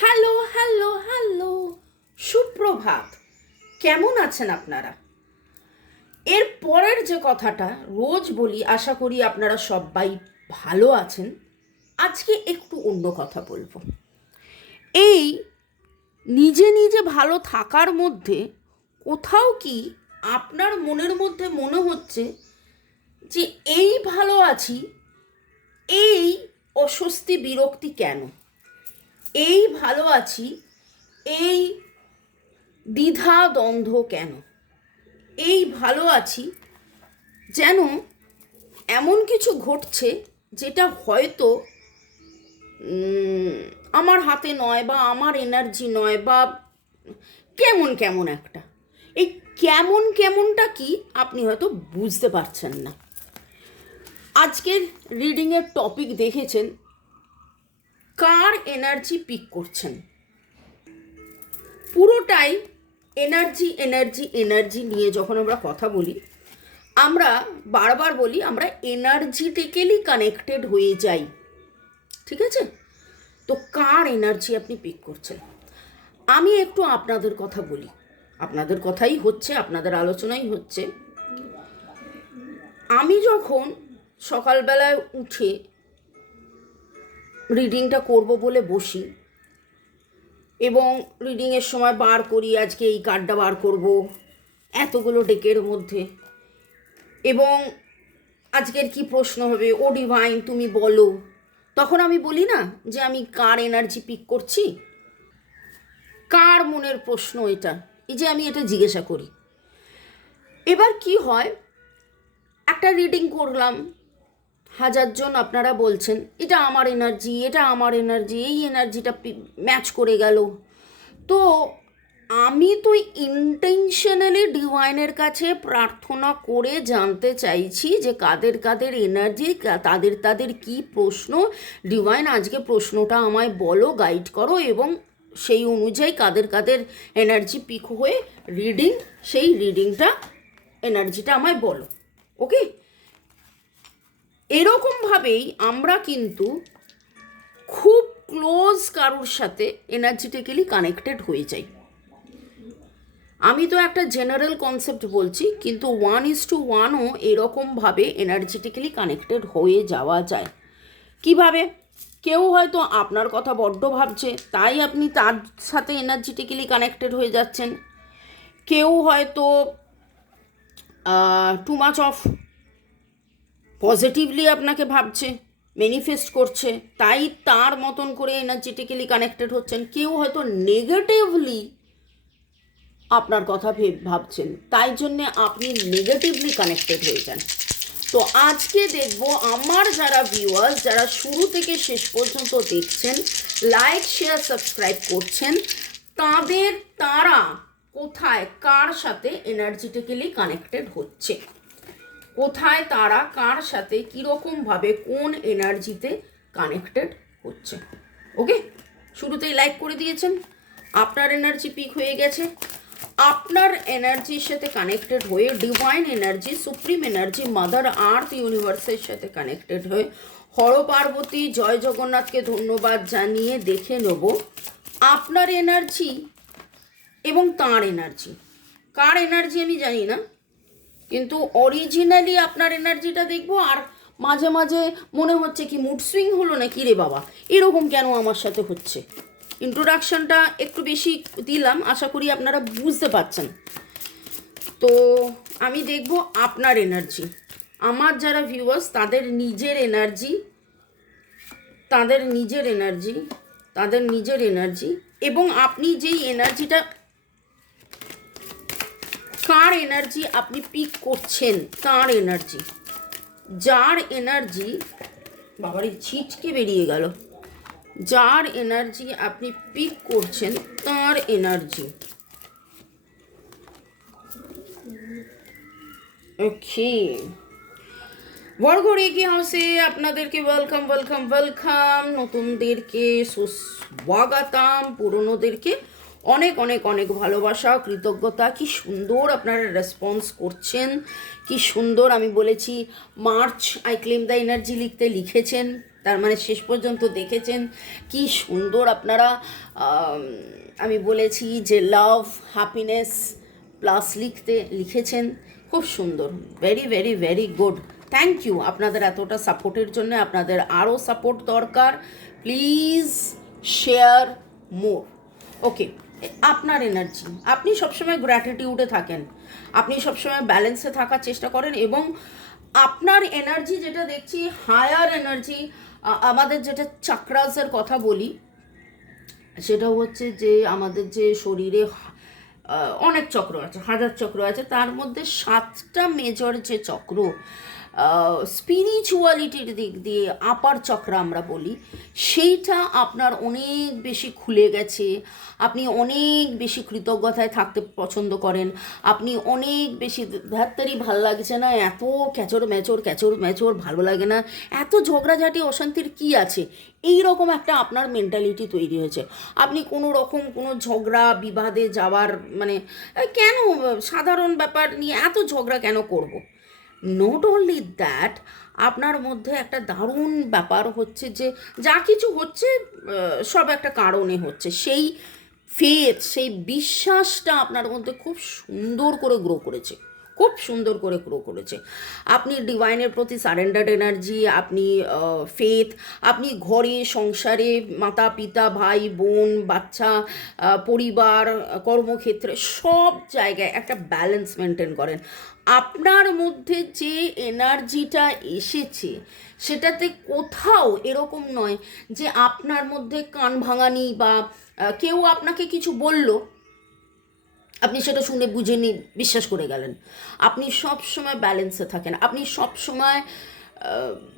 Hello hello hello. সুপ্রভাত। কেমন আছেন আপনারা? এর পরের যে কথাটা রোজ বলি, আশা করি আপনারা সবাই ভালো আছেন। আজকে একটু অন্য কথা বলব। এই নিজে নিজে ভালো থাকার মধ্যে কোথাও কি আপনার মনের মধ্যে মনে হচ্ছে যে, এই ভালো আছি, এই অস্বস্তি বিরক্তি কেন? এই ভালো আছি, এই দ্বিধা দ্বন্দ্ব কেন? এই ভালো আছি যেন এমন কিছু ঘটছে যেটা হয়তো আমার হাতে নয় বা আমার এনার্জি নয় বা কেমন কেমন একটা। এই কেমন কেমনটা কি আপনি হয়তো বুঝতে পারছেন না। আজকের রিডিংয়ের টপিক দেখেছেন কার এনার্জি পিক করছেন? পুরোটাই এনার্জি এনার্জি এনার্জি নিয়ে যখন আমরা কথা বলি, আমরা বারবার বলি আমরা এনার্জিটিক্যালি কানেক্টেড হয়ে যাই। ঠিক আছে? তো কার এনার্জি আপনি পিক করছেন? আমি একটু আপনাদের কথা বলি। আপনাদের কথাই হচ্ছে, আপনাদের আলোচনাই হচ্ছে। আমি যখন সকালবেলায় উঠে রিডিংটা করব বলে বসি। এবং রিডিংয়ের সময় বার করি, আজকে এই কার্ডটা বার করব, এতগুলো ডেকের মধ্যে। এবং আজকের কি প্রশ্ন হবে, ও ডিভাইন তুমি বলো। তখন আমি বলি না যে আমি কার এনার্জি পিক করছি? কার মনের প্রশ্ন এটা? এই যে আমি এটা জিজ্ঞাসা করি। এবার কি হয়, একটা রিডিং করলাম হাজারজন আপনারা বলছেন, এটা আমার এনার্জি এটা আমার এনার্জি এই এনার্জিটা ম্যাচ করে গেল। তো আমি তো ইন্টেনশনালি ডিভাইনের কাছে প্রার্থনা করে জানতে চাইছি যে কাদের কাদের এনার্জি তাদের তাদের কি প্রশ্ন। ডিভাইন আজকে প্রশ্নটা আমায় বলো গাইড করো এবং সেই অনুযায়ী কাদের কাদের এনার্জি পিক হয়ে রিডিং সেই রিডিংটা এনার্জিটা আমায় বলো। ওকে এরকমভাবেই আমরা কিন্তু খুব ক্লোজ কারোর সাথে এনার্জিটিক্যালি কানেক্টেড হয়ে যাই। আমি তো একটা জেনারেল কনসেপ্ট বলছি, কিন্তু ওয়ান ইজ টু ওয়ানও এরকমভাবে এনার্জেটিক্যালি কানেক্টেড হয়ে যাওয়া যায়। কীভাবে? কেউ হয়তো আপনার কথা বড্ড ভাবছে, তাই আপনি তার সাথে এনার্জেটিক্যালি কানেক্টেড হয়ে যাচ্ছেন। কেউ হয়তো টু মাচ অফ পজিটিভলি আপনাকে ভাবছে ম্যানিফেস্ট করছে, তাই তার মতন করে এনার্জেটিক্যালি কানেক্টেড হচ্ছেন, কেউ হয়তো নেগেটিভলি আপনার কথা ভেব ভাবছেন, তাই জন্যে আপনি নেগেটিভলি কানেক্টেড হয়ে যান। তো আজকে দেখব আমার যারা ভিউয়ার্স যারা শুরু থেকে শেষ পর্যন্ত দেখছেন লাইক শেয়ার সাবস্ক্রাইব করছেন, তাদের, তারা কোথায়, কার সাথে এনার্জেটিক্যালি কানেক্টেড হচ্ছে? কোথায় তারা, কার সাথে, কীরকমভাবে, কোন এনার্জিতে কানেক্টেড হচ্ছে। ওকে? শুরুতেই লাইক করে দিয়েছেন। আপনার এনার্জি পিক হয়ে গেছে। আপনার এনার্জির সাথে কানেক্টেড হয়ে, divine energy, supreme energy, mother earth ইউনিভার্সের সাথে কানেক্টেড হয়ে হর পার্বতী জয় জগন্নাথকে ধন্যবাদ জানিয়ে দেখে নেব আপনার এনার্জি এবং তার এনার্জি। কার এনার্জি আমি জানি না। কিন্তু অরিজিনালি আপনার এনার্জিটা দেখব আর মাঝে মাঝে মনে হচ্ছে কি মুড সুইং হলো না কি রে বাবা? এরকম কেন আমার সাথে হচ্ছে? ইন্ট্রোডাকশনটা একটু বেশি দিলাম, আশা করি আপনারা বুঝতে পারছেন। তো আমি দেখব আপনার এনার্জি আমার যারা ভিউয়ার্স তাদের নিজের এনার্জি তাদের নিজের এনার্জি তাদের নিজের এনার্জি এবং আপনি যেই এনার্জিটা কার এনার্জি আপনি পিক করছেন, তার এনার্জি যার এনার্জি বাবারই ছিটকে বেরিয়ে গেল। যার এনার্জি আপনি পিক করছেন, তার এনার্জি ওকে বর্গ রেগে হাউসে আপনাদেরকে ওয়েলকাম ওয়েলকাম ওয়েলকাম নতুনদেরকে সুস্বাগতম পুরনোদেরকে অনেক অনেক অনেক ভালোবাসা, কৃতজ্ঞতা। কি সুন্দর আপনারা রেসপন্স করছেন। কি সুন্দর আমি বলেছি march I claim the energy লিখতে লিখেছেন, তার মানে শেষ পর্যন্ত দেখেছেন। কি সুন্দর আপনারা, আমি বলেছি যে লাভ হ্যাপিনেস প্লাস লিখতে লিখেছেন। খুব সুন্দর। Very very very good thank you আপনাদের এতটা সাপোর্টের জন্য আপনাদের আরও সাপোর্ট দরকার। প্লিজ শেয়ার মোর ওকে আপনার এনার্জি আপনি সবসময় গ্র্যাটিটিউডে থাকেন। আপনি সবসময় ব্যালেন্সে থাকার চেষ্টা করেন এবং আপনার এনার্জি যেটা দেখছি হায়ার এনার্জি আমাদের যেটা চাক্রাসের কথা বলি সেটা হচ্ছে যে আমাদের যে শরীরে অনেক চক্র আছে, হাজার চক্র আছে, তার মধ্যে সাতটা মেজর যে চক্র স্পিরিচুয়ালিটির দিক দিয়ে আপার চক্র আমরা বলি, সেইটা আপনার অনেক বেশি খুলে গেছে, আপনি অনেক বেশি কৃতজ্ঞতায় থাকতে পছন্দ করেন, আপনি অনেক বেশি ধ্যাত্তারি ভালো লাগছে না, এত ক্যাচর ম্যাচর ক্যাচর ম্যাচর, ভালো লাগে না, এত ঝগড়াঝাটি, অশান্তির কি আছে এই রকম একটা আপনার মেন্টালিটি তৈরি হয়েছে আপনি কোনো রকম কোনো ঝগড়া, বিবাদে যাওয়ার মানে কেন, সাধারণ ব্যাপার নিয়ে এত ঝগড়া কেন করব। নট অনলি দ্যাট আপনার মধ্যে একটা দারুণ ব্যাপার হচ্ছে যে, যা কিছু হচ্ছে সব একটা কারণে হচ্ছে। সেই ফেথ সেই বিশ্বাসটা আপনার মধ্যে খুব সুন্দর করে গ্রো করেছে। খুব সুন্দর করে গ্রো করেছে। আপনি ডিভাইনের প্রতি সারেন্ডার এনার্জি আপনি ফেথ আপনি ঘরে, সংসারে মাতা পিতা ভাই, বোন, বাচ্চা পরিবার, কর্মক্ষেত্রে সব জায়গায় একটা ব্যালেন্স মেনটেন করেন। আপনার মধ্যে যে এনার্জিটা এসেছে, সেটাতে কোথাও এরকম নয় যে আপনার মধ্যে কান ভাঙানি বা কেউ আপনাকে কিছু বলল, আপনি সেটা শুনে বুঝে নি বিশ্বাস করে গেলেন। আপনি সব সময় ব্যালেন্সে থাকেন। আপনি সব সময়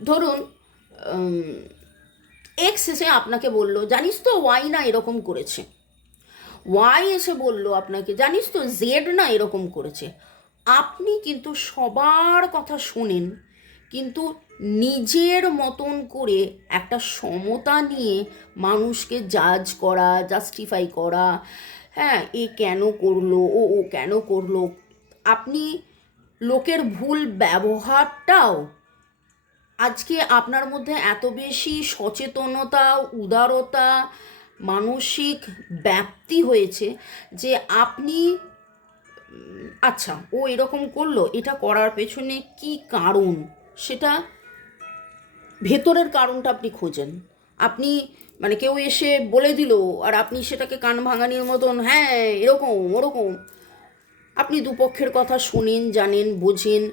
ধরুন এক্স এসে আপনাকে বলল, জানিস তো ওয়াই না এরকম করেছে। ওয়াই এসে বলল আপনাকে, জানিস তো জেড না এরকম করেছে। আপনি কিন্তু সবার কথা শোনেন, কিন্তু নিজের মতন করে একটা সমতা নিয়ে মানুষকে জাজ করা জাস্টিফাই করা হ্যাঁ এ কেন করল, ও ও কেন করল, আপনি লোকের ভুল ব্যবহারটাও আজকে আপনার মধ্যে এত বেশি সচেতনতা, উদারতা, মানসিক ব্যাপ্তি হয়েছে যে আপনি আচ্ছা ও এরকম করল, এটা করার পেছনে কি কারণ? সেটা ভেতরের কারণটা আপনি খোঁজেন। আপনি মানে কেউ এসে বলে দিল, আর আপনি সেটাকে কান ভাঙানির মতন হ্যাঁ এরকম, ওরকম। আপনি দুপক্ষের কথা শোনেন, জানেন, বোঝেন।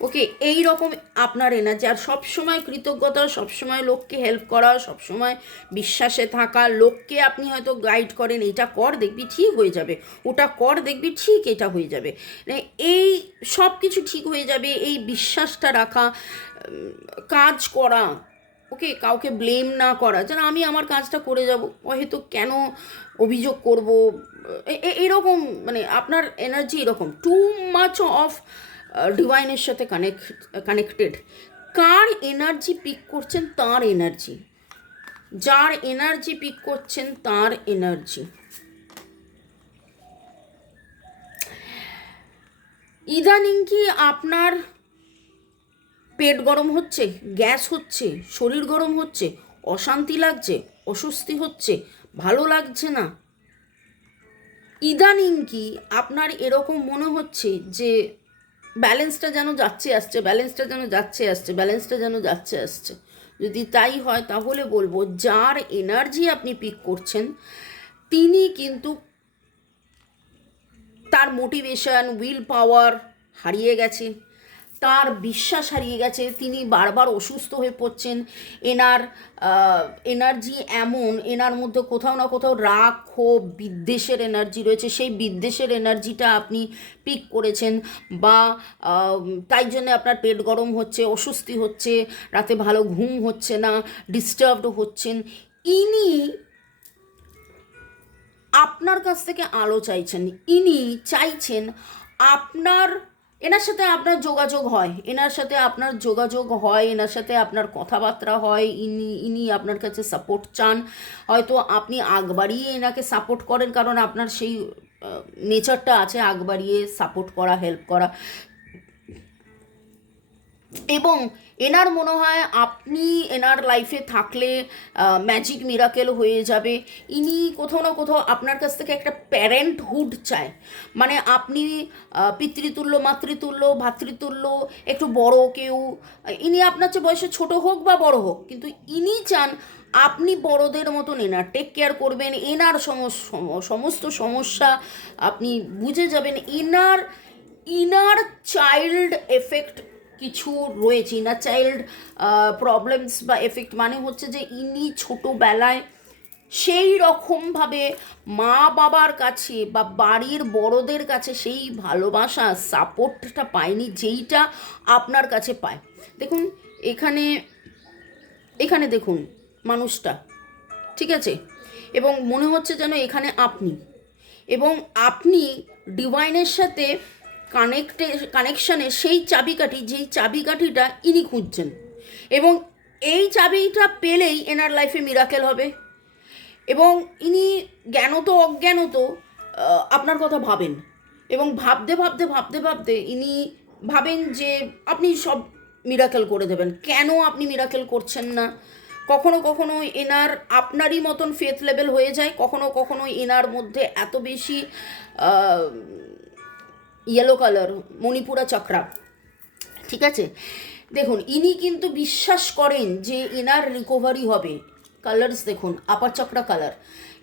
ওকে এই রকম আপনার এনার্জি আর সবসময় কৃতজ্ঞতা, সবসময় লোককে হেল্প করা, সবসময় বিশ্বাসে থাকা, লোককে আপনি হয়তো গাইড করেন এটা কর দেখবি ঠিক হয়ে যাবে। ওটা কর দেখবি ঠিক এটা হয়ে যাবে। মানে এই সব কিছু ঠিক হয়ে যাবে, এই বিশ্বাসটা রাখা কাজ করা, ওকে, কাউকে ব্লেম না করা, যেন আমি আমার কাজটা করে যাব, হয়তো কেন অভিযোগ করব এরকম মানে আপনার এনার্জি এরকম টু মাচ অফ ডিভাইনের সাথে কানেক্ট কানেক্টেড কার এনার্জি পিক করছেন? তার এনার্জি যার এনার্জি পিক করছেন, তার এনার্জি ইদানিং কি আপনার পেট গরম হচ্ছে? গ্যাস হচ্ছে? শরীর গরম হচ্ছে? অশান্তি লাগছে? অস্বস্তি হচ্ছে? ভালো লাগছে না? ইদানিং কি আপনার এরকম মনে হচ্ছে যে ব্যালেন্সটা যেন যাচ্ছে আসছে, ব্যালেন্সটা যেন যাচ্ছে আসছে, ব্যালেন্সটা যেন যাচ্ছে আসছে। যদি তাই হয় তাহলে বলব, যার এনার্জি আপনি পিক করছেন, তিনি কিন্তু তার মোটিভেশন উইল পাওয়ার হারিয়ে গেছে। তার বিশ্বাস হারিয়ে গেছে, তিনি বারবার অসুস্থ হয়ে পড়ছেন। এনার এনার্জি এমন, এনার মধ্যে কোথাও না কোথাও রাগ, ক্ষোভ, বিদ্বেষের এনার্জি রয়েছে। সেই বিদ্বেষের এনার্জিটা আপনি পিক করেছেন বা তাই জন্য আপনার পেট গরম হচ্ছে, অস্বস্তি হচ্ছে, রাতে ভালো ঘুম হচ্ছে না ডিস্টার্বড হচ্ছেন। ইনি আপনার কাছ থেকে আলো চাইছেন, ইনি চাইছেন আপনার এনার সাথে আপনার যোগাযোগ হয়, এনার সাথে আপনার যোগাযোগ হয়, এনার সাথে আপনার কথাবার্তা হয়, ইনি ইনি আপনার কাছে সাপোর্ট চান, হয়তো আপনি আগ বাড়িয়ে এনাকে সাপোর্ট করেন, কারণ আপনার সেই নেচারটা আছে আগ বাড়িয়ে সাপোর্ট করা হেল্প করা। এবং এনার মনে হয় আপনি এনার লাইফে থাকলে ম্যাজিক মিরাকেল হয়ে যাবে। ইনি কোথাও না কোথাও আপনার কাছ থেকে একটা প্যারেন্টহুড চায়। মানে আপনি পিতৃতুল্য, মাতৃতুল্য, ভাতৃতুল্য, একটু বড় কেউ, ইনি আপনার চেয়ে বয়সে ছোট হোক বা বড় হোক, কিন্তু ইনি চান আপনি বড়দের মতন এনার টেক কেয়ার করবেন, এনার সমস- সমস্ত সমস্যা আপনি বুঝে যাবেন। এনার ইনার চাইল্ড এফেক্ট কিছু রয়েছে ইনার চাইল্ড প্রবলেমস বা এফেক্ট মানে হচ্ছে যে ইনি ছোটোবেলায় সেই রকমভাবে মা বাবার কাছে বা বাড়ির বড়দের কাছে সেই ভালোবাসা সাপোর্টটা পায়নি যেইটা আপনার কাছে পায়। দেখুন, এখানে এখানে দেখুন মানুষটা, ঠিক আছে? এবং মনে হচ্ছে যেন এখানে আপনি। এবং আপনি ডিভাইনের সাথে কানেক্টে কানেকশানে সেই চাবিকাঠি, যেই চাবিকাঠিটা ইনি খুঁজছেন। এবং এই চাবিটা পেলেই এনার লাইফে মিরাকেল হবে। এবং ইনি জ্ঞানত, অজ্ঞানত আপনার কথা ভাবেন। এবং ভাবতে ভাবতে ভাবতে ভাবতে ইনি ভাবেন যে আপনি সব মিরাকেল করে দেবেন। কেন আপনি মিরাকেল করছেন না? কখনো কখনো এনার আপনারই মতন ফেথ লেভেল হয়ে যায়। কখনো কখনো এনার মধ্যে এত বেশি ইয়েলো কালার মণিপুরা চক্রা। ঠিক আছে? দেখুন, ইনি কিন্তু বিশ্বাস করেন যে এনার রিকভারি হবে। কালার্স দেখুন আপার চক্রা কালার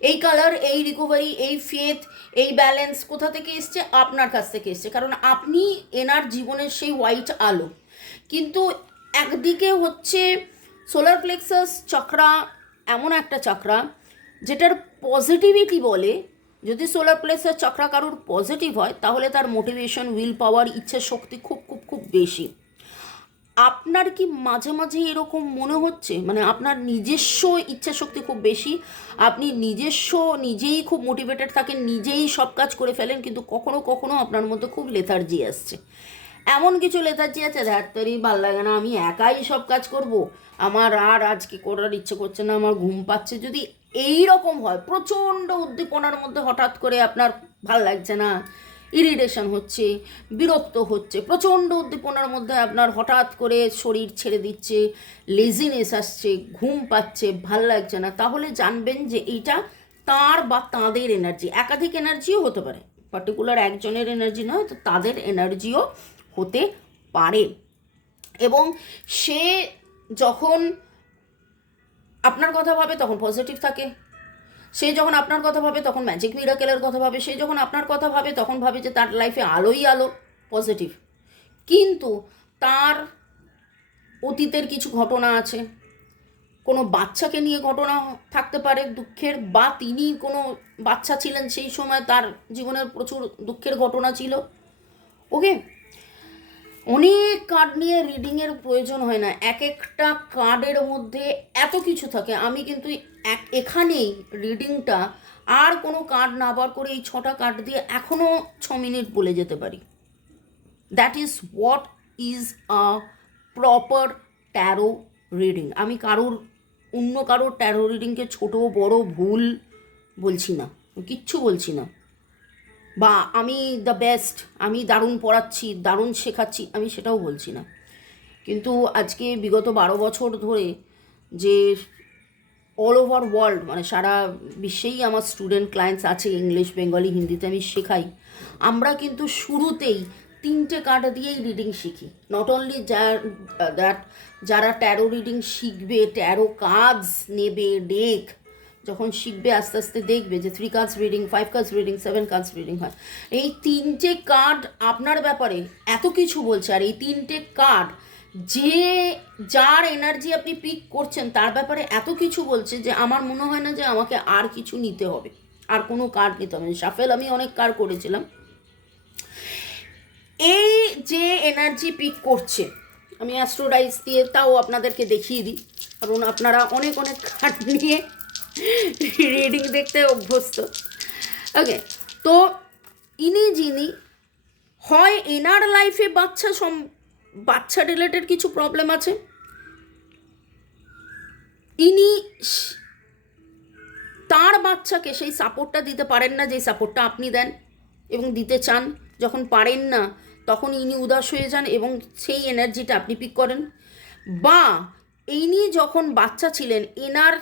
এই কালার এই রিকভারি এই ফেথ এই ব্যালেন্স কোথা থেকে এসছে? আপনার কাছ থেকে এসছে। কারণ আপনি এনার জীবনের সেই হোয়াইট আলো। কিন্তু একদিকে হচ্ছে সোলার প্লেক্সাস চক্রা, এমন একটা চক্রা, যেটার পজিটিভিটি বলে যদি সোলার প্লেক্সাস চক্রা কারোর পজিটিভ হয়, তাহলে তার মোটিভেশন উইল পাওয়ার ইচ্ছা শক্তি খুব খুব খুব বেশি। আপনার কি মাঝে মাঝে এরকম মনে হচ্ছে? মানে আপনার নিজস্ব ইচ্ছা শক্তি খুব বেশি, আপনি নিজস্ব নিজেই খুব মোটিভেটেড থাকেন, নিজেই সব কাজ করে ফেলেন, কিন্তু কখনো কখনো আপনার মধ্যে খুব লেথার্জি আসছে। এমন কিছু লেথার্জি আছে ধ্যাত্তারি ভালো লাগে না, আমি একাই সব কাজ করব। আমার আর আজকে করার ইচ্ছে করছে না, আমার ঘুম পাচ্ছে যদি এই রকম হয়। প্রচণ্ড উদ্দীপনার মধ্যে হঠাৎ করে আপনার ভালো লাগছে না ইরিটেশন হচ্ছে, বিরক্ত হচ্ছে, প্রচণ্ড উদ্দীপনার মধ্যে আপনার হঠাৎ করে শরীর ছেড়ে দিচ্ছে লেজিনেস আসছে, ঘুম পাচ্ছে, ভালো লাগছে না। তাহলে জানবেন যে এইটা তার বা তাদের এনার্জি একাধিক এনার্জিও হতে পারে। পার্টিকুলার একজনের এনার্জি নয়, তো তাদের এনার্জিও হতে পারে। এবং সে যখন আপনার কথা ভাবে তখন পজিটিভ থাকে। সে যখন আপনার কথা ভাবে তখন ম্যাজিক মিরাকেলের কথা ভাবে। সে যখন আপনার কথা ভাবে তখন ভাবে যে তার লাইফে আলোই আলো পজিটিভ কিন্তু তার অতীতের কিছু ঘটনা আছে। কোনো বাচ্চাকে নিয়ে ঘটনা থাকতে পারে, দুঃখের বা তিনি কোনো বাচ্চা ছিলেন সেই সময় তার জীবনের প্রচুর দুঃখের ঘটনা ছিল। ওকে অনেক কার্ড নিয়ে রিডিংয়ের প্রয়োজন হয় না। এক একটা কার্ডের মধ্যে এত কিছু থাকে। আমি কিন্তু এক এখানেই রিডিংটা আর কোনো কার্ড না বার করে এই ছটা কার্ড দিয়ে এখনও ছ মিনিট বলে যেতে পারি। That is what is a proper tarot reading আমি কারোর, অন্য কারোর ট্যারো রিডিংকে ছোট, বড় ভুল বলছি না। কিচ্ছু বলছি না। বা আমি দ্য বেস্ট আমি দারুণ পড়াচ্ছি, দারুণ শেখাচ্ছি, আমি সেটাও বলছি না। কিন্তু আজকে বিগত বারো বছর ধরে যে অল ওভার ওয়ার্ল্ড মানে সারা বিশ্বেই আমার স্টুডেন্ট ক্লায়েন্টস আছে ইংলিশ বেঙ্গলি হিন্দিতে আমি শেখাই, আমরা কিন্তু শুরুতেই তিনটে কার্ড দিয়েই রিডিং শিখি। নট অনলি দ্যাট যারা ট্যারো রিডিং শিখবে ট্যারো কার্ডস নেবে ডেক যখন শিখবে, আস্তে আস্তে দেখবে যে three cards reading five cards reading seven cards reading হয়। এই তিনটে কার্ড আপনার ব্যাপারে এত কিছু বলছে, আর এই তিনটে কার্ড যে যার এনার্জি আপনি পিক করছেন, তার ব্যাপারে এত কিছু বলছে যে আমার মনে হয় না যে আমাকে আর কিছু নিতে হবে। আর কোনো কার্ড নিতে হবে সাফেল, আমি অনেক কার্ড করেছিলাম। এই যে এনার্জি পিক করছে, আমি অ্যাস্ট্রোডাইস দিয়ে তাও আপনাদেরকে দেখিয়ে দিই। কারণ আপনারা অনেক অনেক কার্ড নিয়ে রিডিং দেখতে অভ্যস্ত। ওকে তো ইনি যিনি, হয় এনার লাইফে বাচ্চা সম, বাচ্চা রিলেটেড কিছু প্রবলেম আছে? ইনি তার বাচ্চাকে সেই সাপোর্টটা দিতে পারেন না, যেই সাপোর্টটা আপনি দেন এবং দিতে চান। যখন পারেন না, তখন ইনি উদাস হয়ে যান এবং সেই এনার্জিটা আপনি পিক করেন। বা ইনি যখন বাচ্চা ছিলেন, এনার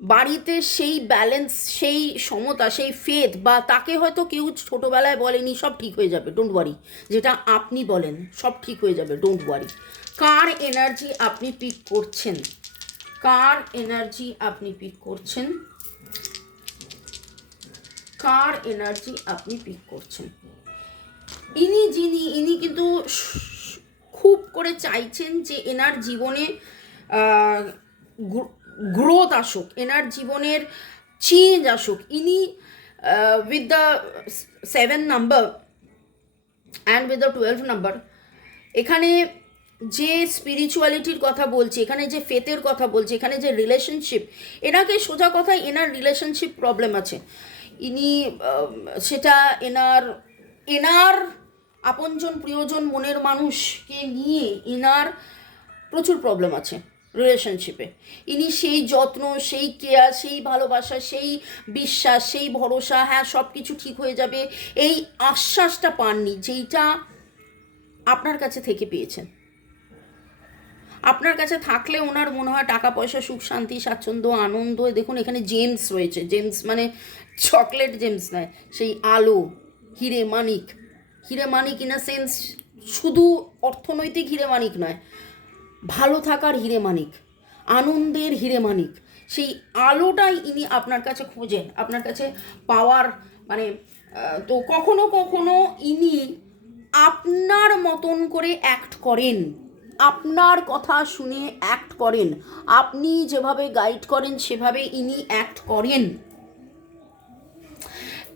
বাড়িতে সেই ব্যালেন্স সেই সমতা, সেই ফেদ বা তাকে হয়তো কেউ ছোটোবেলায় বলেনি, সব ঠিক হয়ে যাবে ডোন্ট ওয়ারি যেটা আপনি বলেন, সব ঠিক হয়ে যাবে ডোন্ট ওয়ারি কার এনার্জি আপনি পিক করছেন? কার এনার্জি আপনি পিক করছেন? কার এনার্জি আপনি পিক করছেন? ইনি যিনি, ইনি কিন্তু খুব করে চাইছেন যে এনার জীবনে গ্রোথ আসুক এনার জীবনের চেঞ্জ আসুক, ইনি with the seven number and with the twelve number এখানে যে স্পিরিচুয়ালিটির কথা বলছি, এখানে যে ফেতের কথা বলছি, এখানে যে রিলেশনশিপ এনাকে সোজা কথা এনার রিলেশনশিপ প্রবলেম আছে। ইনি সেটা এনার এনার আপনজন প্রিয়জন মনের মানুষকে নিয়ে এনার প্রচুর প্রবলেম আছে। রিলেশনশিপে ইনি সেই যত্ন, সেই কেয়ার সেই ভালোবাসা, সেই বিশ্বাস, সেই ভরসা হ্যাঁ সব কিছু ঠিক হয়ে যাবে। এই আশ্বাসটা পাননি যেইটা আপনার কাছে থেকে পেয়েছেন। আপনার কাছে থাকলে ওনার মনে হয় টাকা, পয়সা, সুখ, শান্তি, স্বাচ্ছন্দ্য, আনন্দ, দেখুন এখানে জেমস রয়েছে। জেমস মানে চকলেট জেমস নয়, সেই আলো হিরে মানিক হিরে মানিক ইন আ সেন্স শুধু অর্থনৈতিক হিরে মানিক নয় ভালো থাকার হিরে মানিক, আনন্দের হিরে মানিক। সেই আলোটাই ইনি আপনার কাছে খোঁজেন, আপনার কাছে পাওয়ার মানে তো কখনো কখনো ইনি আপনার মতন করে অ্যাক্ট করেন। আপনার কথা শুনে অ্যাক্ট করেন। আপনি যেভাবে গাইড করেন, সেভাবে ইনি অ্যাক্ট করেন।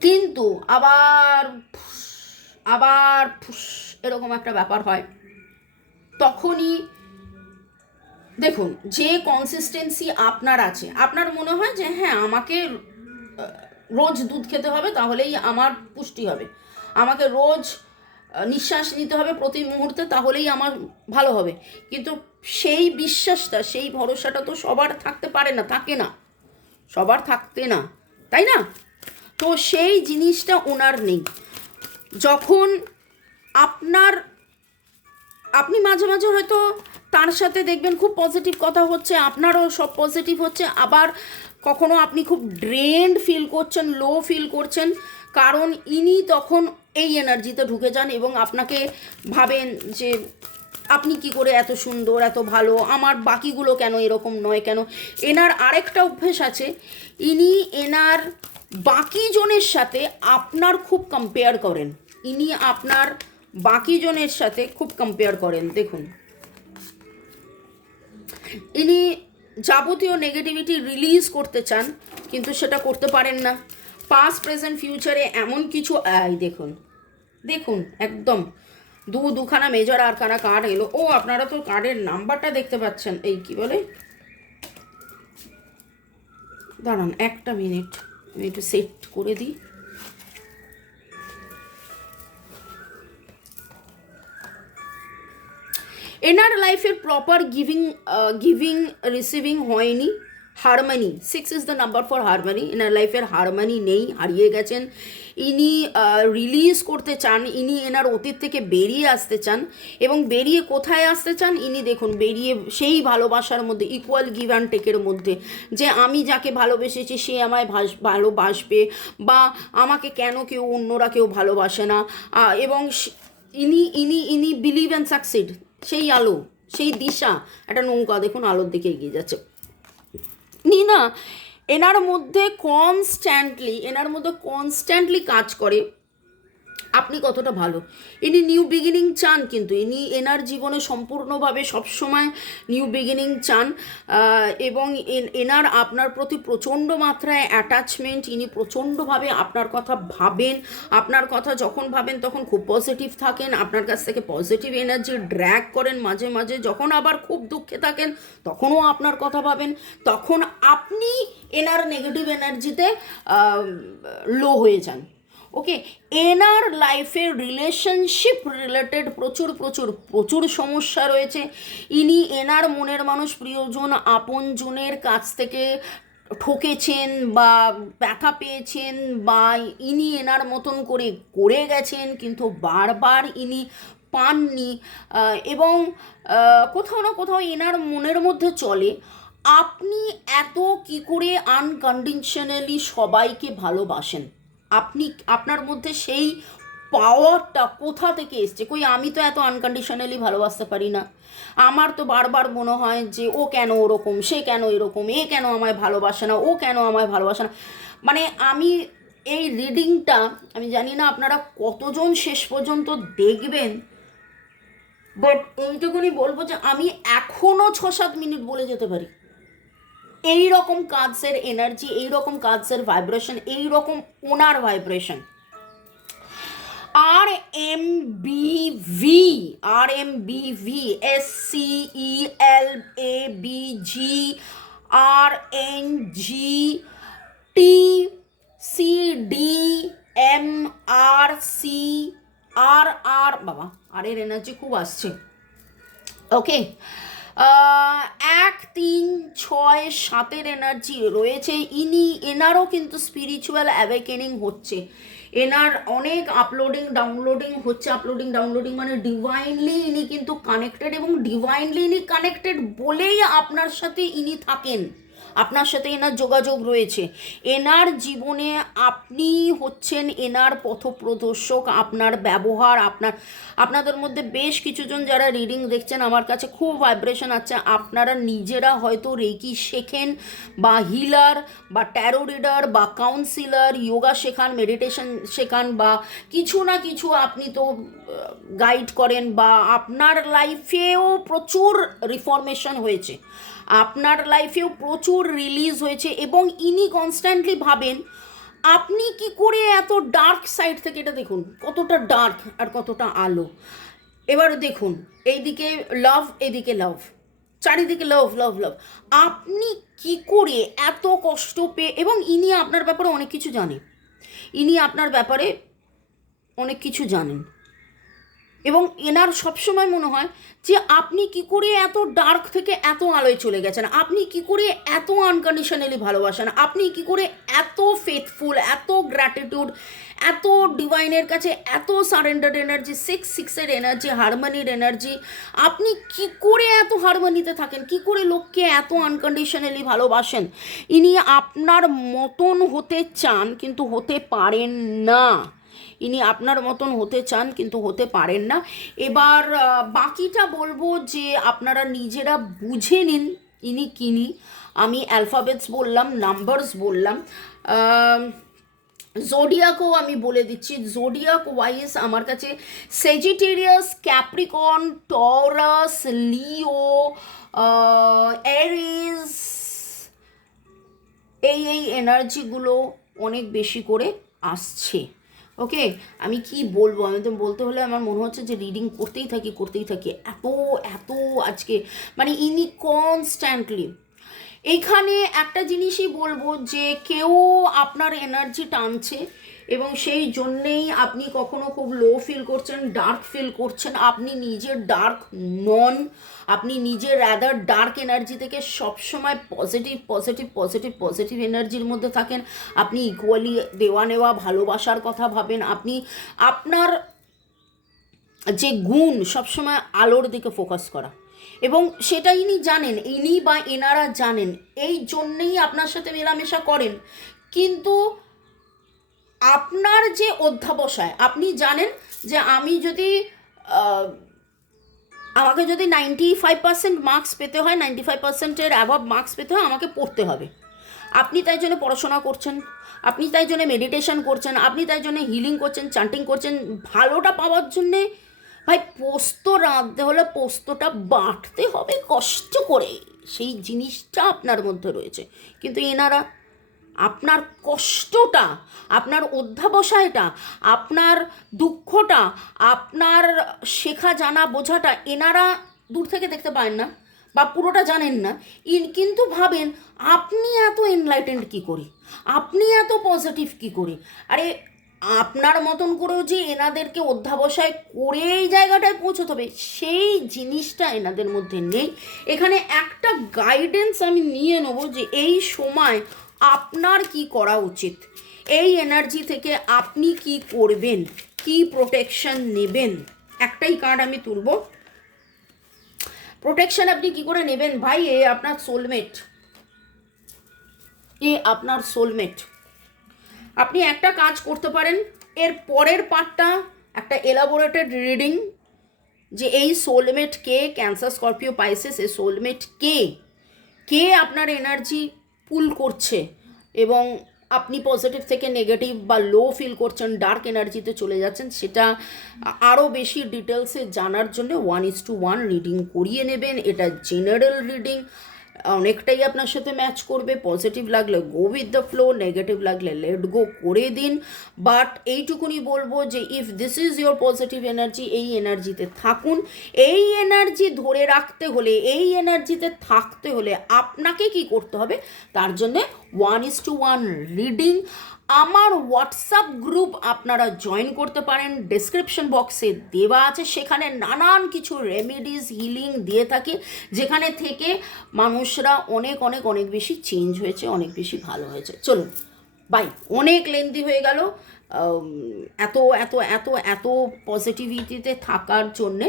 কিন্তু আবার আবার এরকম একটা ব্যাপার হয়। তখনই দেখুন, যে কনসিস্টেন্সি আপনার আছে, আপনার মনে হয় যে হ্যাঁ আমাকে রোজ দুধ খেতে হবে, তাহলেই আমার পুষ্টি হবে। আমাকে রোজ নিঃশ্বাস নিতে হবে প্রতি মুহূর্তে, তাহলেই আমার ভালো হবে। কিন্তু সেই বিশ্বাসটা, সেই ভরসাটা তো সবার থাকতে পারে না, থাকে না। সবার থাকতে না, তাই না? তো সেই জিনিসটা ওনার নেই। যখন আপনার আপনি মাঝে মাঝে হয়তো তার সাথে দেখবেন খুব পজিটিভ কথা হচ্ছে, আপনারও সব পজিটিভ হচ্ছে, আবার কখনো আপনি খুব ড্রেন্ড ফিল করছেন লো ফিল করছেন, কারণ ইনি তখন এই এনার্জিতে ঢুকে যান এবং আপনাকে ভাবেন যে আপনি কি করে এত সুন্দর, এত ভালো, আমার বাকিগুলো কেন এরকম নয় কেন? এনার আরেকটা অভ্যেস আছে, ইনি এনার বাকি জনের সাথে আপনার খুব কম্পেয়ার করেন। ইনি আপনার বাকি জনের সাথে খুব কম্পেয়ার করেন, দেখুন। ইনি যাবতীয় নেগেটিভিটি রিলিজ করতে চান, কিন্তু সেটা করতে পারেন না। পাস্ট প্রেজেন্ট ফিউচারে এমন কিছু আয় দেখুন দেখুন, একদম। দু, দুখানা মেজর আর খানা কার্ড এলো। ও, আপনারা তো কার্ডের নাম্বারটা দেখতে পাচ্ছেন। এই কি বলে? দাঁড়ান, একটা মিনিট আমি একটু সেট করে দিই। এনার লাইফের প্রপার গিভিং গিভিং রিসিভিং হয়নি harmony six is the number for harmony এনার লাইফের হারমানি নেই, হারিয়ে গেছেন, ইনি রিলিজ করতে চান, ইনি এনার অতীত থেকে বেরিয়ে আসতে চান, এবং বেরিয়ে কোথায় আসতে চান, ইনি দেখুন, বেরিয়ে সেই ভালোবাসার মধ্যে ইকুয়াল গিভ অ্যান্ড টেকের মধ্যে, যে আমি যাকে ভালোবেসেছি, সে আমায় ভাস, ভালোবাসবে, বা আমাকে কেন কেউ অন্যরা কেউ ভালোবাসে না এবং ইনি ইনি ইনি বিলিভ অ্যান্ড সাকসিড সেই আলো, সেই দিশা, একটা নৌকা দেখুন আলোর দিকে এগিয়ে যাচ্ছে। নিনা, এনার মধ্যে কনস্ট্যান্টলি এনার মধ্যে কনস্ট্যান্টলি কাজ করে। আপনি কতটা ভালো। ইনি নিউ বিগিনিং চান কিন্তু, ইনি এনার জীবনে সম্পূর্ণভাবে সবসময় নিউ বিগিনিং চান এবং এন- এনার আপনার প্রতি প্রচণ্ড মাত্রায় অ্যাটাচমেন্ট ইনি প্রচণ্ডভাবে আপনার কথা ভাবেন, আপনার কথা যখন ভাবেন তখন খুব পজিটিভ থাকেন, আপনার কাছ থেকে পজিটিভ এনার্জি ড্র্যাগ করেন মাঝে মাঝে, যখন আবার খুব দুঃখে থাকেন তখনও আপনার কথা ভাবেন, তখন আপনি এনার নেগেটিভ এনার্জিতে লো হয়ে যান। ওকে এনার লাইফের রিলেশনশিপ রিলেটেড প্রচুর প্রচুর প্রচুর সমস্যা রয়েছে। ইনি এনার মনের মানুষ, প্রিয়জন, আপনজনের কাছ থেকে ঠকেছেন বা ব্যথা পেয়েছেন বা ইনি এনার মতন করে করে গেছেন, কিন্তু বারবার ইনি পাননি। এবং কোথাও না কোথাও এনার মনের মধ্যে চলে। আপনি এত কি করে আনকন্ডিশনালি সবাইকে ভালোবাসেন? আপনি আপনার মধ্যে সেই পাওয়ারটা কোথা থেকে এসছে? কই, আমি তো এত আনকন্ডিশনালি ভালোবাসতে পারি না। আমার তো বারবার মনে হয় যে, ও কেন ওরকম, সে কেন এরকম, এ কেন আমায় ভালোবাসে না, ও কেন আমায় ভালোবাসে না। মানে আমি এই রিডিংটা আমি জানি না আপনারা কতজন শেষ পর্যন্ত দেখবেন বাট এইটুকুনি বলব যে, আমি এখনও ছ সাত মিনিট বলে যেতে পারি। এই রকম কাজের এনার্জি এই রকম কাজের ভাইব্রেশন এই রকম ওনার vibration R M B V R M B V S C E L A B G R N G T C D M R C R R বাবা আর এর এনার্জি খুব আসছে। ওকে এক, তিন, ছয়, সাতের এনার্জি রয়েছে। ইনি, এনারও কিন্তু স্পিরিচুয়াল অ্যাওয়েকেনিং হচ্ছে। এনার অনেক আপলোডিং ডাউনলোডিং হচ্ছে। আপলোডিং ডাউনলোডিং মানে ডিভাইনলি ইনি কিন্তু কানেক্টেড এবং ডিভাইনলি ইনি কানেক্টেড বলেই আপনার সাথে ইনি থাকেন। আপনার সাথে এনার যোগাযোগ রয়েছে। এনার জীবনে আপনি হচ্ছেন এনার পথপ্রদর্শক, আপনার ব্যবহার, আপনার, আপনাদের মধ্যে বেশ কিছুজন যারা রিডিং দেখছেন, আমার কাছে খুব ভাইব্রেশন আছে। আপনারা নিজেরা হয়তো রেকি শেখেন বা হিলার বা ট্যারো রিডার বা কাউন্সিলার যোগা শেখান মেডিটেশন শেখান বা কিছু না কিছু আপনি তো গাইড করেন বা আপনার লাইফেও প্রচুর রিফরমেশন হয়েছে। আপনার লাইফেও প্রচুর রিলিজ হয়েছে এবং ইনি কনস্ট্যান্টলি ভাবেন, আপনি কি করে এত ডার্ক সাইড থেকে, এটা দেখুন, কতটা ডার্ক আর কতটা আলো। এবার দেখুন, এইদিকে লাভ এদিকে লাভ চারিদিকে লাভ লাভ লাভ আপনি কি করে এত কষ্ট পেয়ে, এবং ইনি আপনার ব্যাপারে অনেক কিছু জানে। ইনি আপনার ব্যাপারে অনেক কিছু জানেন। এবং এনার সবসময় মনে হয় যে আপনি কি করে এত ডার্ক থেকে এত আলোয় চলে গেছেন? আপনি কি করে এত আনকন্ডিশনালি ভালোবাসেন? আপনি কি করে এত ফেথফুল এত গ্র্যাটিটিউড এত ডিভাইনের কাছে এত সারেন্ডার এনার্জি সিক্স সিক্সের এনার্জি হারমোনির এনার্জি আপনি কি করে এত হারমোনিতে থাকেন? কি করে লোককে এত আনকন্ডিশনালি ভালোবাসেন? ইনি আপনার মতন হতে চান, কিন্তু হতে পারেন না। ইনি আপনার মতন হতে চান কিন্তু হতে পারেন না। এবার বাকিটা বলব যে আপনারা নিজেরা বুঝে নিন ইনি কিনি আমি অ্যালফাবেটস বললাম নাম্বারস বললাম। জোডিয়াকও আমি বলে দিচ্ছি। জোডিয়াক ওয়াইজ আমার কাছে Sagittarius Capricorn Taurus Leo Aries এই এই এনার্জিগুলো অনেক বেশি করে আসছে। ওকে, আমি কি বলব? আমি তো বলতে হলে আমার মনে হচ্ছে যে রিডিং করতেই থাকি করতেই থাকি। এত এত আজকে মানে ইনি কনস্ট্যান্টলি এইখানে একটা জিনিসই বলব যে কেউ আপনার এনার্জি টানছে এবং সেই জন্যেই আপনি কখনো খুব লো ফিল করছেন ডার্ক ফিল করছেন। আপনি নিজের ডার্ক নন আপনি নিজের রাদার ডার্ক এনার্জি থেকে সবসময় পজিটিভ পজিটিভ পজিটিভ পজিটিভ এনার্জির মধ্যে থাকেন। আপনি ইকুয়ালি দেওয়া নেওয়া, ভালোবাসার কথা ভাবেন। আপনি আপনার যে গুণ, সবসময় আলোর দিকে ফোকাস করা। এবং সেটা ইনি জানেন, ইনি বা এনারা জানেন। এই জন্যেই আপনার সাথে মেলামেশা করেন। কিন্তু আপনার যে অধ্যাবসায়, আপনি জানেন যে আমি যদি আমাকে যদি নাইনটি ফাইভ পার্সেন্ট মার্কস পেতে হয় নাইনটি ফাইভ পার্সেন্টের অ্যাভাব মার্কস পেতে হয়, আমাকে পড়তে হবে। আপনি তাই জন্য পড়াশোনা করছেন, আপনি তাই জন্য মেডিটেশন করছেন, আপনি তাই জন্য হিলিং করছেন চান্টিং করছেন, ভালোটা পাওয়ার জন্যে ভাই, পোস্ত রাঁধতে হলে পোস্তটা বাটতে হবে কষ্ট করে। সেই জিনিসটা আপনার মধ্যে রয়েছে। কিন্তু এনারা, আপনার কষ্টটা, আপনার অধ্যাবসায়টা, আপনার দুঃখটা, আপনার শেখা জানা বোঝাটা এনারা দূর থেকে দেখতে পারেন না বা পুরোটা জানেন না। ইন কিন্তু ভাবেন, আপনি এত এনলাইটেন্ড কী করে? আপনি এত পজিটিভ কী করে? আরে আপনার মতন করেও যে এনাদেরকে অধ্যাবসায় করে এই জায়গাটায় পৌঁছতে হবে, সেই জিনিসটা এনাদের মধ্যে নেই। এখানে একটা গাইডেন্স আমি নিয়ে নেব যে এই সময় আপনার কি করা উচিত, এই এনার্জি থেকে আপনি কি করবেন, কি প্রোটেকশন নেবেন, একটাই কার্ড আমি তুলব। প্রোটেকশন আপনি কি করে নেবেন? ভাই, এ আপনার সোলমেট এ আপনার সোলমেট আপনি একটা কাজ করতে পারেন, এর পরের পার্টটা একটা এলাবোরেটেড রিডিং যে এই সোলমেট কে ক্যান্সার স্করপিও পাইসিস এই সোলমেট কে কে আপনার এনার্জি পুল করছে এবং আপনি পজিটিভ থেকে নেগেটিভ বা লো ফিল করছেন ডার্ক এনার্জিতে চলে যাচ্ছেন, সেটা আরও বেশি ডিটেলসে জানার জন্য one is to one reading করিয়ে নেবেন। এটা জেনারেল রিডিং অনেকটাই আপনার সাথে ম্যাচ করবে পজিটিভ লাগলে go with the flow negative লাগলে লেট গো করে দিন। বাট এইটুকুনি বলব যে if this is your positive energy এই এনার্জিতে থাকুন। এই এনার্জি ধরে রাখতে হলে, এই এনার্জিতে থাকতে হলে আপনাকে কি করতে হবে? তার জন্যে one is to one reading আমার হোয়াটসঅ্যাপ গ্রুপ আপনারা জয়েন করতে পারেন। ডেসক্রিপশন বক্সে দেওয়া আছে। সেখানে নানান কিছু রেমেডিস হিলিং দিয়ে থাকে। যেখানে থেকে মানুষরা অনেক অনেক অনেক বেশি চেঞ্জ হয়েছে, অনেক বেশি ভালো হয়েছে। চলুন বাই অনেক লেন্দি হয়ে গেল। এত এত এত এত পজিটিভিটিতে থাকার জন্যে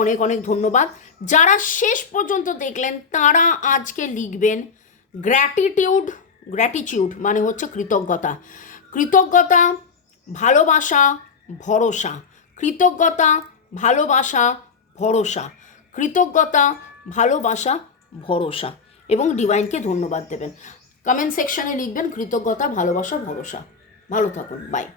অনেক অনেক ধন্যবাদ। যারা শেষ পর্যন্ত দেখলেন, তারা আজকে লিখবেন গ্র্যাটিটিউড গ্র্যাটিটিউড মানে হচ্ছে কৃতজ্ঞতা। কৃতজ্ঞতা, ভালোবাসা, ভরসা। কৃতজ্ঞতা, ভালোবাসা, ভরসা। কৃতজ্ঞতা, ভালোবাসা, ভরসা। এবং ডিভাইনকে ধন্যবাদ দেবেন। কমেন্ট সেকশনে লিখবেন কৃতজ্ঞতা, ভালোবাসা, ভরসা। ভালো থাকুন। বাই